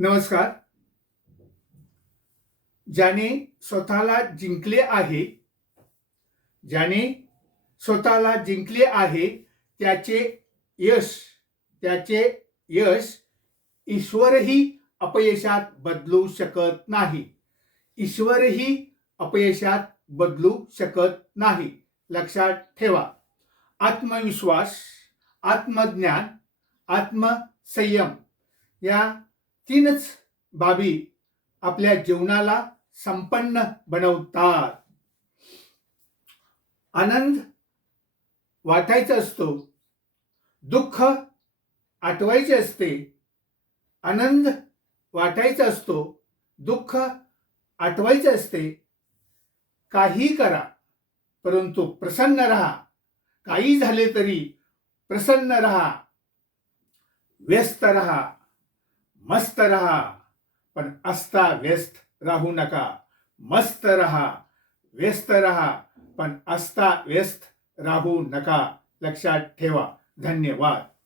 नमस्कार. ज्याने स्वतःला जिंकले आहे ज्याने स्वतःला जिंकले आहे त्याचे यश त्याचे यश ईश्वरही अपयशात बदलू शकत नाही. ईश्वरही अपयशात बदलू शकत नाही. लक्षात ठेवा. आत्मविश्वास आत्मज्ञान आत्मसंयम या तीनच बाबी आपल्या जीवनाला संपन्न बनवतात. आनंद वाटायचा असतो दुःख आठवायचे असते आनंद वाटायचा असतो दुःख आठवायचे असते. काही करा परंतु प्रसन्न राहा. काही झाले तरी प्रसन्न राहा. व्यस्त राहा. मस्त रहा पण असता व्यस्त राहू नका. मस्त रहा व्यस्त रहा पण असता व्यस्त राहू नका. लक्षात ठेवा. धन्यवाद.